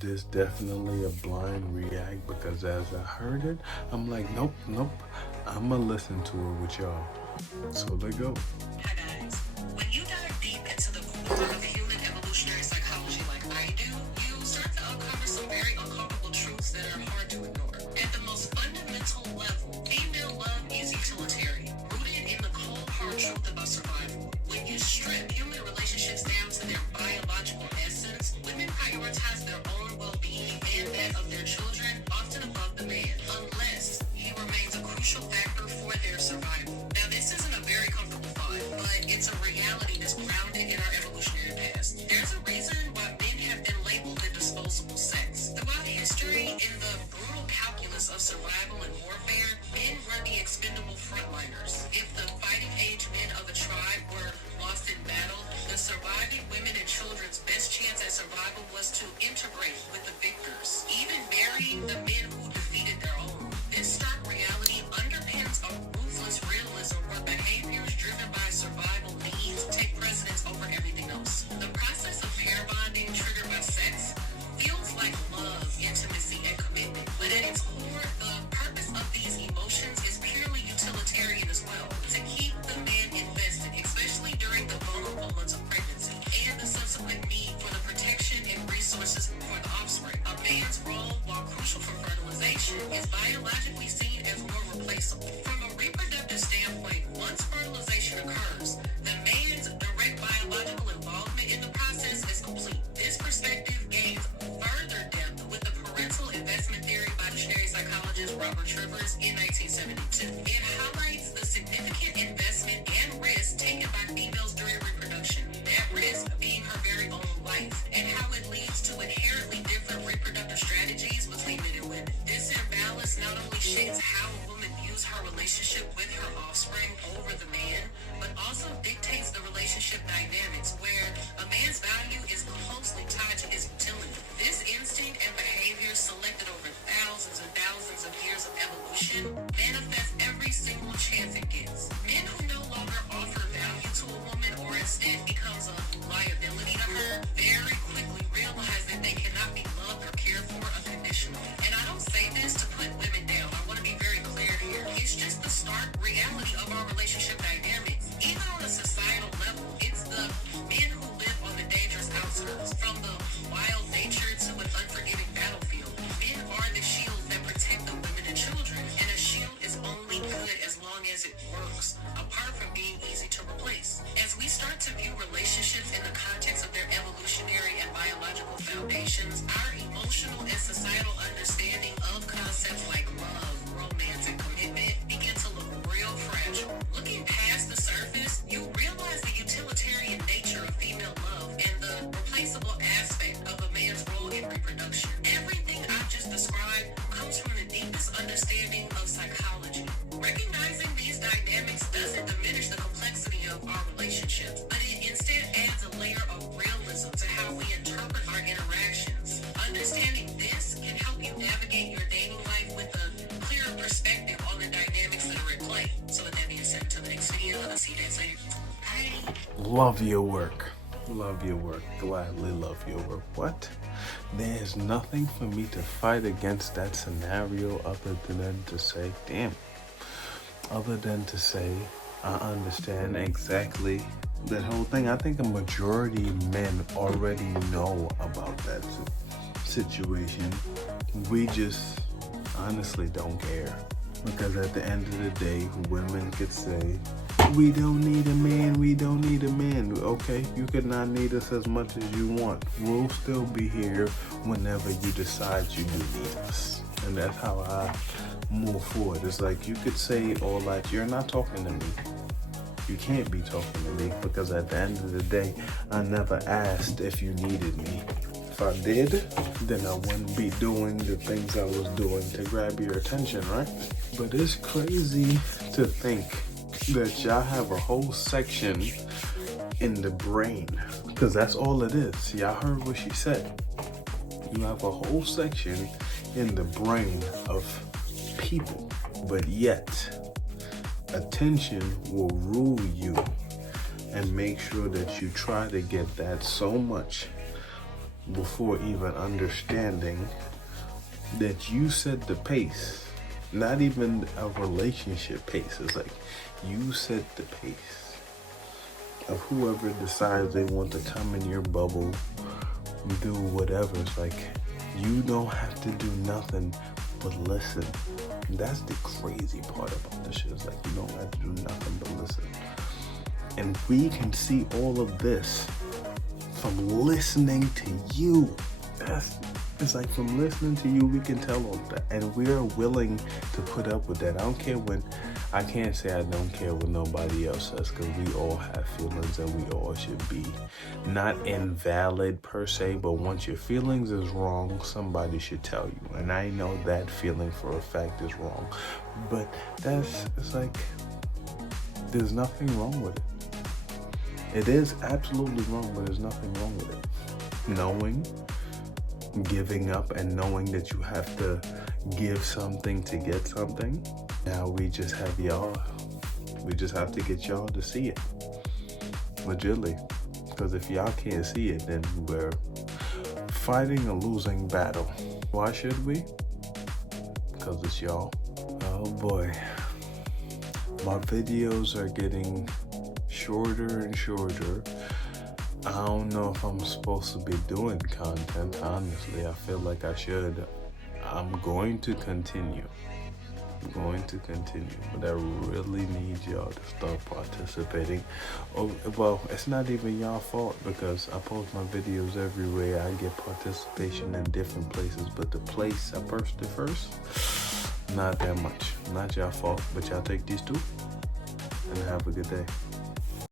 This definitely a blind react because as I heard it, I'm like, nope, nope. I'ma listen to it with y'all. So let go. Hi guys. When you dive deep into the core of human evolutionary psychology like I do, you start to uncover some very uncomfortable truths that are hard to ignore. At the most fundamental level, female love is utilitarian, rooted in the cold hard truth about survival. When you strip human relationships down to their biological essence, women prioritize their own well-being and that of their children, often above the man, unless he remains a crucial factor for their survival. Now, this isn't a very comfortable thought, but it's a reality that's grounded in our evolutionary past. There's a reason why men have been labeled the disposable sex. Throughout history, in the brutal calculus of survival and warfare, men were the expendable frontliners. If the fighting age men of a tribe were lost in battle, the surviving women and children's best chance at survival was to integrate with the victors, even burying the men who defeated their own. This stark reality underpins a ruthless realism where behaviors driven by survival needs take precedence over everything else. The process of pair bonding triggered by sex feels like love, intimacy, and commitment, but at its core, the purpose of these emotions is purely utilitarian as well, to keep the man invested, especially during the vulnerable months of pregnancy, and the subsequent need for the protection and resources for the offspring. A man's role, while crucial for fertilization, is biologically seen as more replaceable. From a reproductive standpoint, once fertilization occurs, the man's direct biological involvement in the process is complete. This perspective gains further depth with the parental investment theory by evolutionary psychologist Robert Trivers in 1972. It highlights the significant investment and risk taken by females during reproduction, that risk being her very own life, and how it leads to inherently different reproductive strategies between men and women. This imbalance not only shapes how a woman views her relationship with her offspring over the man, but also dictates the relationship dynamics where a man's value is closely tied to his utility. This instinct and behavior selected over thousands of years of evolution manifests every single chance it gets. Men who no longer offer value to a woman or instead becomes a liability to her very quickly realize that they cannot be loved or cared for unconditionally. And I don't say this to put women down. I want to be very clear here. It's just the stark reality of our relationship dynamics. Even on a societal level, it's the men who live on the dangerous outskirts, from the wild nature to an unforgiving battlefield. Men are the shields that protect the women and children, and a shield is only good as long as it works, apart from being easy to replace. As we start to view relationships in the context of their evolutionary and biological foundations, our emotional and societal understanding of concepts like love, romance, and commitment begin to look real fragile. Looking past the surface, you realize the utilitarian nature of female love and the replaceable aspect of a man's role in reproduction. Everything I've just described comes from the deepest understanding of psychology. Recognizing these dynamics doesn't diminish the complexity of our relationships, but it instead adds a layer of realism to how we interpret our interactions. Understanding this can help you navigate your dating life with a clearer perspective on the dynamics that are at play. So with that being said, until the next video, I'll see you guys later. Bye. Love your work. Love your work. Gladly love your work. What? There's nothing for me to fight against that scenario other than to say, damn. Other than to say, I understand exactly that whole thing. I think a majority of men already know about that situation. We just honestly don't care. Because at the end of the day, women could say, we don't need a man, we don't need a man. Okay, you could not need us as much as you want. We'll still be here whenever you decide you do need us. And that's how I move forward. It's like you could say all that, you're not talking to me. You can't be talking to me because at the end of the day, I never asked if you needed me. If I did, then I wouldn't be doing the things I was doing to grab your attention, right? But it's crazy to think that y'all have a whole section in the brain, because that's all it is. Y'all heard what she said. You have a whole section in the brain of people, but yet attention will rule you and make sure that you try to get that so much before even understanding that you set the pace. Not even a relationship pace. It's like you set the pace of whoever decides they want to come in your bubble, do whatever. It's like you don't have to do nothing but listen. That's the crazy part about this shit. It's like you don't have to do nothing but listen. And we can see all of this from listening to you. It's like from listening to you, we can tell all that. And we're willing to put up with that. I can't say I don't care what nobody else says, because we all have feelings and we all should be not invalid per se, but once your feelings is wrong, somebody should tell you. And I know that feeling for a fact is wrong. But it's like, there's nothing wrong with it. It is absolutely wrong, but there's nothing wrong with it. Knowing, giving up, and knowing that you have to give something to get something. Now we just have y'all. We just have to get y'all to see it. Legitly. Because if y'all can't see it, then we're fighting a losing battle. Why should we? Because it's y'all. Oh boy. My videos are getting shorter and shorter. I don't know if I'm supposed to be doing content. Honestly, I feel like I should. I'm going to continue. But I really need y'all to start participating. Oh, well, it's not even y'all fault, because I post my videos everywhere. I get participation in different places, but the place I posted first, not that much. Not y'all fault, but y'all take these two and have a good day.